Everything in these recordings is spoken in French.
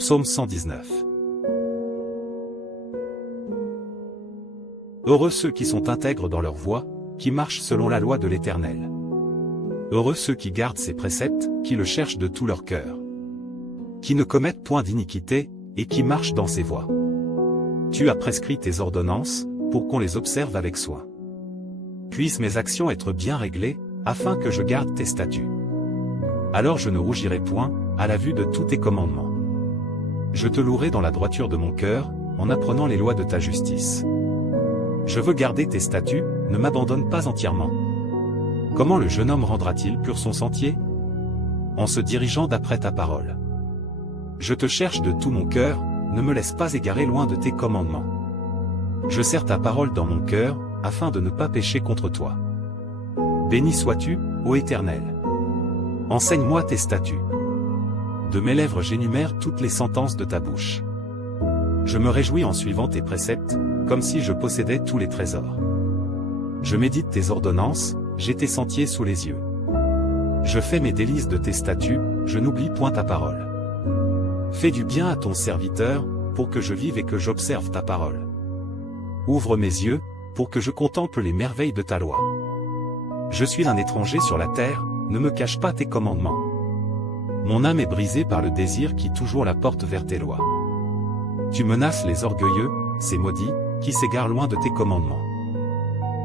Psaume 119. Heureux ceux qui sont intègres dans leur voie, qui marchent selon la loi de l'Éternel. Heureux ceux qui gardent ses préceptes, qui le cherchent de tout leur cœur. Qui ne commettent point d'iniquité, et qui marchent dans ses voies. Tu as prescrit tes ordonnances, pour qu'on les observe avec soin. Puissent mes actions être bien réglées, afin que je garde tes statuts. Alors je ne rougirai point, à la vue de tous tes commandements. Je te louerai dans la droiture de mon cœur, en apprenant les lois de ta justice. Je veux garder tes statuts, ne m'abandonne pas entièrement. Comment le jeune homme rendra-t-il pur son sentier? En se dirigeant d'après ta parole. Je te cherche de tout mon cœur, ne me laisse pas égarer loin de tes commandements. Je serre ta parole dans mon cœur, afin de ne pas pécher contre toi. Béni sois-tu, ô Éternel. Enseigne-moi tes statuts. De mes lèvres j'énumère toutes les sentences de ta bouche. Je me réjouis en suivant tes préceptes, comme si je possédais tous les trésors. Je médite tes ordonnances, j'ai tes sentiers sous les yeux. Je fais mes délices de tes statuts, je n'oublie point ta parole. Fais du bien à ton serviteur, pour que je vive et que j'observe ta parole. Ouvre mes yeux, pour que je contemple les merveilles de ta loi. Je suis un étranger sur la terre, ne me cache pas tes commandements. Mon âme est brisée par le désir qui toujours la porte vers tes lois. Tu menaces les orgueilleux, ces maudits, qui s'égarent loin de tes commandements.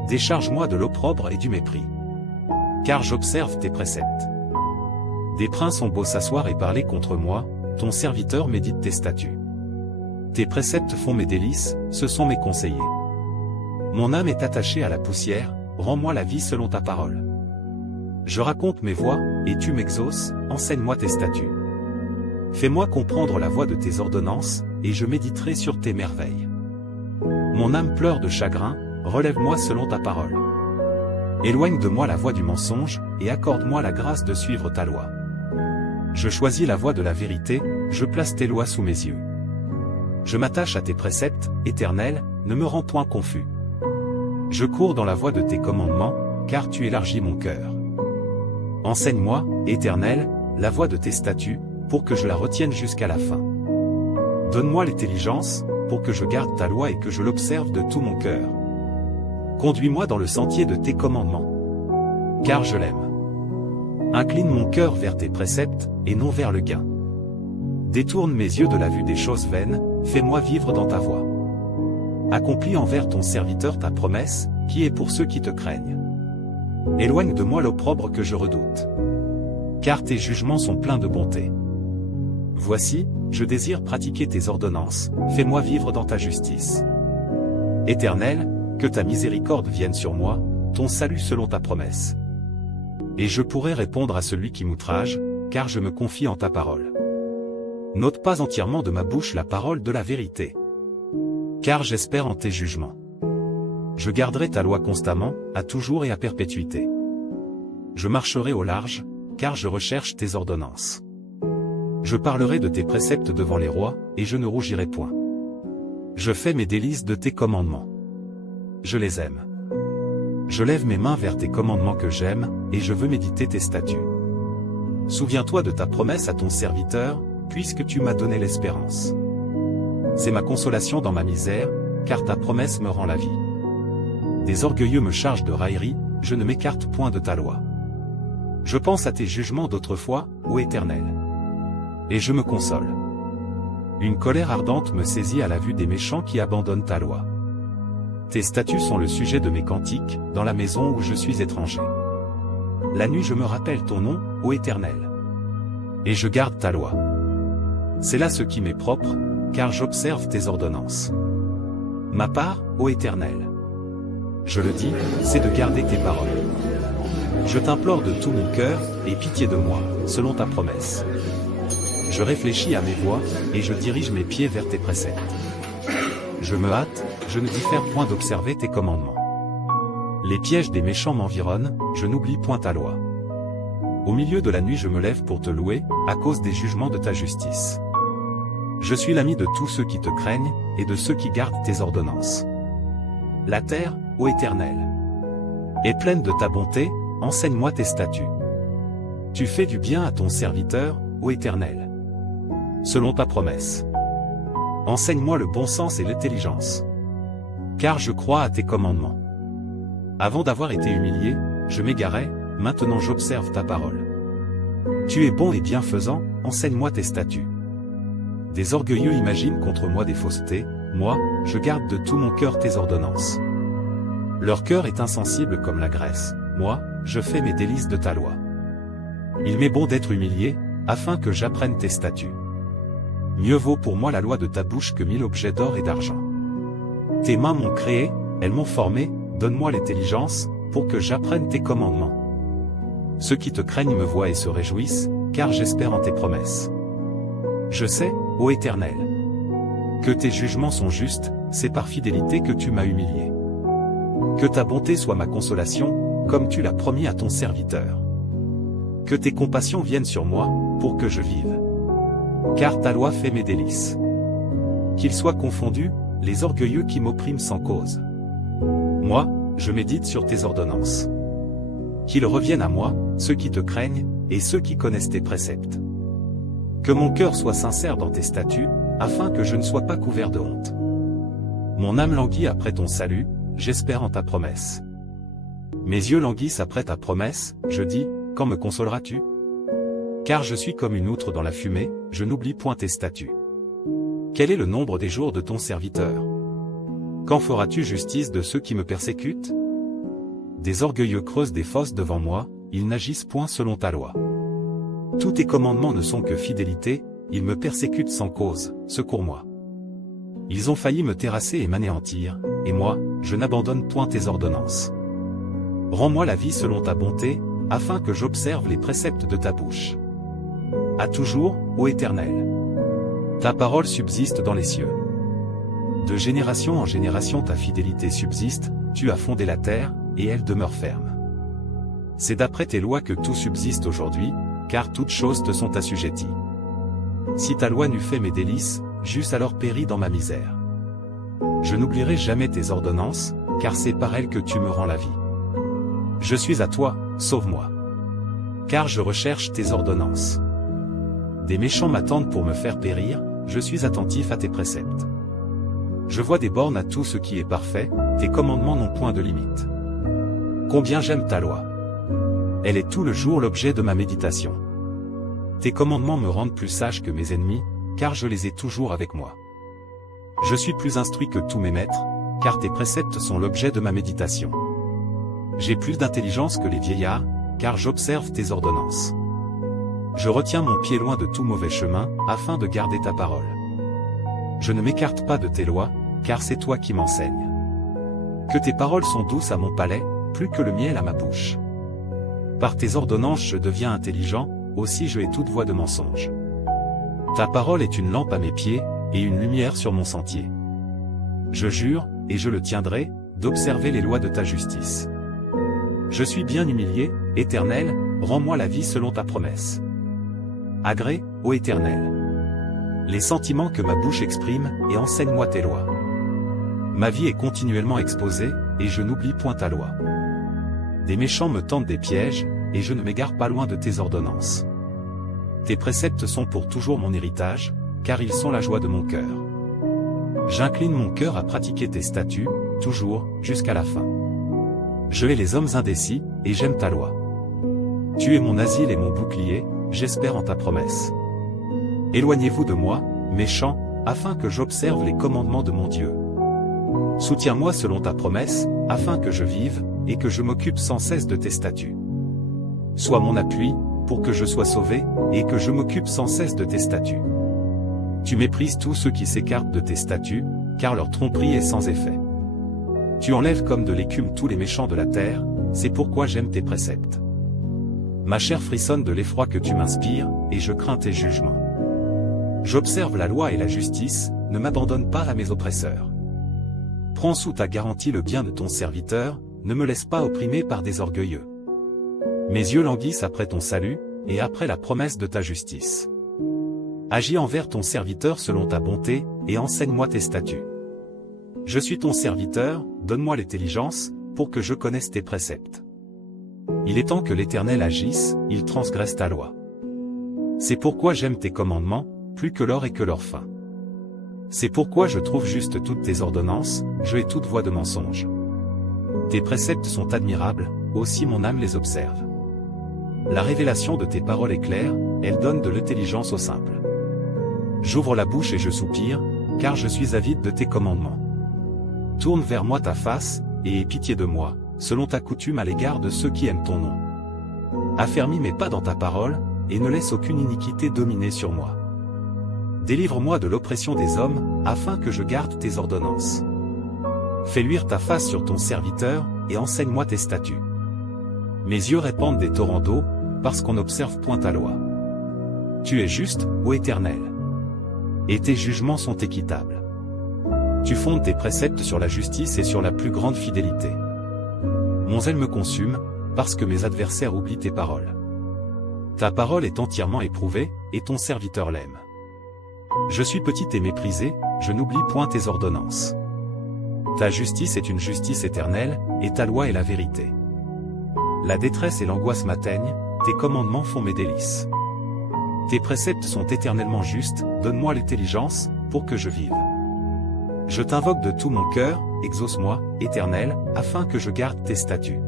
Décharge-moi de l'opprobre et du mépris. Car j'observe tes préceptes. Des princes ont beau s'asseoir et parler contre moi, ton serviteur médite tes statuts. Tes préceptes font mes délices, ce sont mes conseillers. Mon âme est attachée à la poussière, rends-moi la vie selon ta parole. Je raconte mes voies, et tu m'exauces, enseigne-moi tes statuts. Fais-moi comprendre la voie de tes ordonnances, et je méditerai sur tes merveilles. Mon âme pleure de chagrin, relève-moi selon ta parole. Éloigne de moi la voie du mensonge, et accorde-moi la grâce de suivre ta loi. Je choisis la voie de la vérité, je place tes lois sous mes yeux. Je m'attache à tes préceptes, Éternel, ne me rends point confus. Je cours dans la voie de tes commandements, car tu élargis mon cœur. Enseigne-moi, Éternel, la voie de tes statuts, pour que je la retienne jusqu'à la fin. Donne-moi l'intelligence, pour que je garde ta loi et que je l'observe de tout mon cœur. Conduis-moi dans le sentier de tes commandements. Car je l'aime. Incline mon cœur vers tes préceptes, et non vers le gain. Détourne mes yeux de la vue des choses vaines, fais-moi vivre dans ta voie. Accomplis envers ton serviteur ta promesse, qui est pour ceux qui te craignent. Éloigne de moi l'opprobre que je redoute. Car tes jugements sont pleins de bonté. Voici, je désire pratiquer tes ordonnances, fais-moi vivre dans ta justice. Éternel, que ta miséricorde vienne sur moi, ton salut selon ta promesse. Et je pourrai répondre à celui qui m'outrage, car je me confie en ta parole. N'ôte pas entièrement de ma bouche la parole de la vérité. Car j'espère en tes jugements. Je garderai ta loi constamment, à toujours et à perpétuité. Je marcherai au large, car je recherche tes ordonnances. Je parlerai de tes préceptes devant les rois, et je ne rougirai point. Je fais mes délices de tes commandements. Je les aime. Je lève mes mains vers tes commandements que j'aime, et je veux méditer tes statuts. Souviens-toi de ta promesse à ton serviteur, puisque tu m'as donné l'espérance. C'est ma consolation dans ma misère, car ta promesse me rend la vie. Des orgueilleux me chargent de raillerie, je ne m'écarte point de ta loi. Je pense à tes jugements d'autrefois, ô Éternel. Et je me console. Une colère ardente me saisit à la vue des méchants qui abandonnent ta loi. Tes statuts sont le sujet de mes cantiques, dans la maison où je suis étranger. La nuit je me rappelle ton nom, ô Éternel. Et je garde ta loi. C'est là ce qui m'est propre, car j'observe tes ordonnances. Ma part, ô Éternel. Je le dis, c'est de garder tes paroles. Je t'implore de tout mon cœur, aie pitié de moi, selon ta promesse. Je réfléchis à mes voies, et je dirige mes pieds vers tes préceptes. Je me hâte, je ne diffère point d'observer tes commandements. Les pièges des méchants m'environnent, je n'oublie point ta loi. Au milieu de la nuit je me lève pour te louer, à cause des jugements de ta justice. Je suis l'ami de tous ceux qui te craignent, et de ceux qui gardent tes ordonnances. La terre, ô Éternel, est pleine de ta bonté, enseigne-moi tes statuts. Tu fais du bien à ton serviteur, ô Éternel. selon ta promesse. Enseigne-moi le bon sens et l'intelligence. Car je crois à tes commandements. Avant d'avoir été humilié, je m'égarais, maintenant j'observe ta parole. Tu es bon et bienfaisant, enseigne-moi tes statuts. Des orgueilleux imaginent contre moi des faussetés, moi, je garde de tout mon cœur tes ordonnances. Leur cœur est insensible comme la graisse, moi, je fais mes délices de ta loi. Il m'est bon d'être humilié, afin que j'apprenne tes statuts. Mieux vaut pour moi la loi de ta bouche que 1000 objets d'or et d'argent. Tes mains m'ont créé, elles m'ont formé, donne-moi l'intelligence, pour que j'apprenne tes commandements. Ceux qui te craignent me voient et se réjouissent, car j'espère en tes promesses. Je sais, ô Éternel, que tes jugements sont justes, c'est par fidélité que tu m'as humilié. Que ta bonté soit ma consolation, comme tu l'as promis à ton serviteur. Que tes compassions viennent sur moi, pour que je vive. Car ta loi fait mes délices. Qu'ils soient confondus, les orgueilleux qui m'oppriment sans cause. Moi, je médite sur tes ordonnances. Qu'ils reviennent à moi, ceux qui te craignent, et ceux qui connaissent tes préceptes. Que mon cœur soit sincère dans tes statuts, afin que je ne sois pas couvert de honte. Mon âme languit après ton salut, j'espère en ta promesse. Mes yeux languissent après ta promesse, je dis, quand me consoleras-tu? Car je suis comme une outre dans la fumée, je n'oublie point tes statuts. Quel est le nombre des jours de ton serviteur? Quand feras-tu justice de ceux qui me persécutent? Des orgueilleux creusent des fosses devant moi, ils n'agissent point selon ta loi. Tous tes commandements ne sont que fidélité, ils me persécutent sans cause, secours-moi. Ils ont failli me terrasser et m'anéantir, et moi, je n'abandonne point tes ordonnances. Rends-moi la vie selon ta bonté, afin que j'observe les préceptes de ta bouche. À toujours, ô Éternel. Ta parole subsiste dans les cieux. De génération en génération ta fidélité subsiste, tu as fondé la terre, et elle demeure ferme. C'est d'après tes lois que tout subsiste aujourd'hui, car toutes choses te sont assujetties. Si ta loi n'eût fait mes délices, j'eusse alors péri dans ma misère. Je n'oublierai jamais tes ordonnances, car c'est par elles que tu me rends la vie. Je suis à toi, sauve-moi. Car je recherche tes ordonnances. Des méchants m'attendent pour me faire périr, je suis attentif à tes préceptes. Je vois des bornes à tout ce qui est parfait, tes commandements n'ont point de limite. Combien j'aime ta loi. Elle est tout le jour l'objet de ma méditation. Tes commandements me rendent plus sage que mes ennemis, car je les ai toujours avec moi. Je suis plus instruit que tous mes maîtres, car tes préceptes sont l'objet de ma méditation. J'ai plus d'intelligence que les vieillards, car j'observe tes ordonnances. Je retiens mon pied loin de tout mauvais chemin, afin de garder ta parole. Je ne m'écarte pas de tes lois, car c'est toi qui m'enseignes. Que tes paroles sont douces à mon palais, plus que le miel à ma bouche. Par tes ordonnances je deviens intelligent, aussi je hais toute voix de mensonge. Ta parole est une lampe à mes pieds, et une lumière sur mon sentier. Je jure, et je le tiendrai, d'observer les lois de ta justice. Je suis bien humilié, Éternel, rends-moi la vie selon ta promesse. Agrée, ô Éternel, les sentiments que ma bouche exprime, et enseigne-moi tes lois. Ma vie est continuellement exposée, et je n'oublie point ta loi. Des méchants me tendent des pièges, et je ne m'égare pas loin de tes ordonnances. Tes préceptes sont pour toujours mon héritage, car ils sont la joie de mon cœur. J'incline mon cœur à pratiquer tes statuts, toujours, jusqu'à la fin. Je hais les hommes indécis, et j'aime ta loi. Tu es mon asile et mon bouclier, j'espère en ta promesse. Éloignez-vous de moi, méchants, afin que j'observe les commandements de mon Dieu. Soutiens-moi selon ta promesse, afin que je vive, et que je m'occupe sans cesse de tes statuts. Sois mon appui, pour que je sois sauvé, et que je m'occupe sans cesse de tes statuts. Tu méprises tous ceux qui s'écartent de tes statuts, car leur tromperie est sans effet. Tu enlèves comme de l'écume tous les méchants de la terre, c'est pourquoi j'aime tes préceptes. Ma chair frissonne de l'effroi que tu m'inspires, et je crains tes jugements. J'observe la loi et la justice, ne m'abandonne pas à mes oppresseurs. Prends sous ta garantie le bien de ton serviteur, ne me laisse pas opprimer par des orgueilleux. Mes yeux languissent après ton salut, et après la promesse de ta justice. Agis envers ton serviteur selon ta bonté, et enseigne-moi tes statuts. Je suis ton serviteur, donne-moi l'intelligence, pour que je connaisse tes préceptes. Il est temps que l'Éternel agisse, il transgresse ta loi. C'est pourquoi j'aime tes commandements, plus que l'or et que leur fin. C'est pourquoi je trouve juste toutes tes ordonnances, je hais toute voie de mensonge. Tes préceptes sont admirables, aussi mon âme les observe. La révélation de tes paroles est claire, elle donne de l'intelligence au simple. J'ouvre la bouche et je soupire, car je suis avide de tes commandements. Tourne vers moi ta face, et aie pitié de moi, selon ta coutume à l'égard de ceux qui aiment ton nom. Affermis mes pas dans ta parole, et ne laisse aucune iniquité dominer sur moi. Délivre-moi de l'oppression des hommes, afin que je garde tes ordonnances. Fais luire ta face sur ton serviteur, et enseigne-moi tes statuts. Mes yeux répandent des torrents d'eau, parce qu'on n'observe point ta loi. Tu es juste, ô Éternel. Et tes jugements sont équitables. Tu fondes tes préceptes sur la justice et sur la plus grande fidélité. Mon zèle me consume, parce que mes adversaires oublient tes paroles. Ta parole est entièrement éprouvée, et ton serviteur l'aime. Je suis petit et méprisé, je n'oublie point tes ordonnances. Ta justice est une justice éternelle, et ta loi est la vérité. La détresse et l'angoisse m'atteignent, tes commandements font mes délices. Tes préceptes sont éternellement justes, donne-moi l'intelligence, pour que je vive. Je t'invoque de tout mon cœur, exauce-moi, Éternel, afin que je garde tes statuts.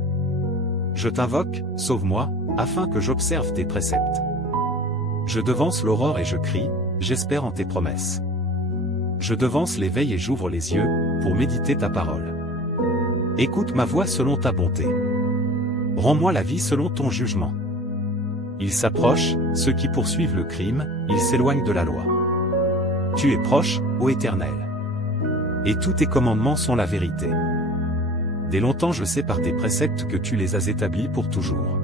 Je t'invoque, sauve-moi, afin que j'observe tes préceptes. Je devance l'aurore et je crie, j'espère en tes promesses. Je devance l'éveil et j'ouvre les yeux, pour méditer ta parole. Écoute ma voix selon ta bonté. Rends-moi la vie selon ton jugement. Ils s'approchent, ceux qui poursuivent le crime, ils s'éloignent de la loi. Tu es proche, ô Éternel. Et tous tes commandements sont la vérité. Dès longtemps je sais par tes préceptes que tu les as établis pour toujours.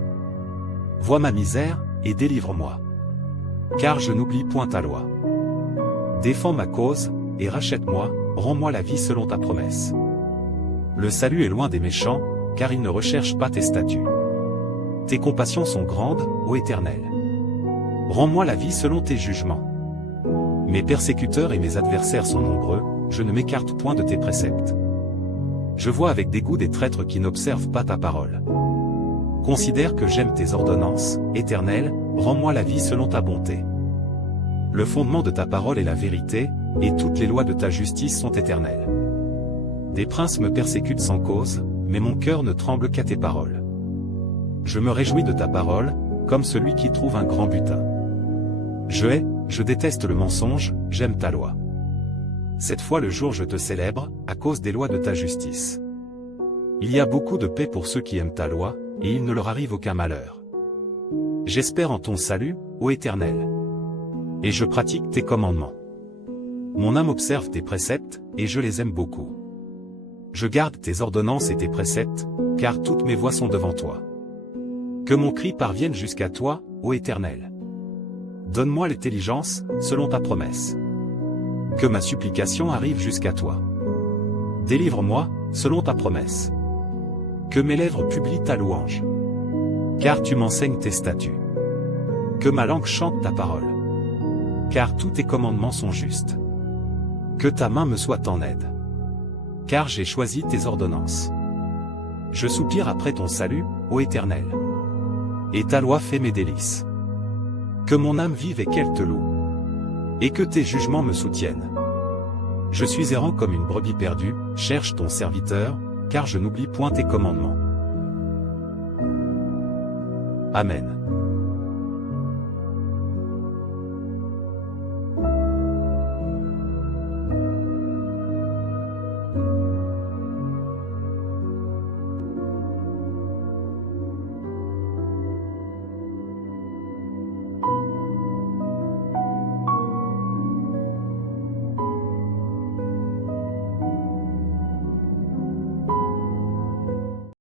Vois ma misère, et délivre-moi. Car je n'oublie point ta loi. Défends ma cause, et rachète-moi, rends-moi la vie selon ta promesse. Le salut est loin des méchants, car ils ne recherchent pas tes statuts. Tes compassions sont grandes, ô Éternel. Rends-moi la vie selon tes jugements. Mes persécuteurs et mes adversaires sont nombreux, je ne m'écarte point de tes préceptes. Je vois avec dégoût des traîtres qui n'observent pas ta parole. Considère que j'aime tes ordonnances, Éternel, rends-moi la vie selon ta bonté. Le fondement de ta parole est la vérité, et toutes les lois de ta justice sont éternelles. Des princes me persécutent sans cause, mais mon cœur ne tremble qu'à tes paroles. Je me réjouis de ta parole, comme celui qui trouve un grand butin. Je déteste le mensonge, j'aime ta loi. Cette fois le jour je te célèbre, à cause des lois de ta justice. Il y a beaucoup de paix pour ceux qui aiment ta loi, et il ne leur arrive aucun malheur. J'espère en ton salut, ô Éternel. Et je pratique tes commandements. Mon âme observe tes préceptes, et je les aime beaucoup. Je garde tes ordonnances et tes préceptes, car toutes mes voies sont devant toi. Que mon cri parvienne jusqu'à toi, ô Éternel. Donne-moi l'intelligence, selon ta promesse. Que ma supplication arrive jusqu'à toi. Délivre-moi, selon ta promesse. Que mes lèvres publient ta louange. Car tu m'enseignes tes statuts. Que ma langue chante ta parole. Car tous tes commandements sont justes. Que ta main me soit en aide. Car j'ai choisi tes ordonnances. Je soupire après ton salut, ô Éternel. Et ta loi fait mes délices. Que mon âme vive et qu'elle te loue. Et que tes jugements me soutiennent. Je suis errant comme une brebis perdue, cherche ton serviteur, car je n'oublie point tes commandements. Amen.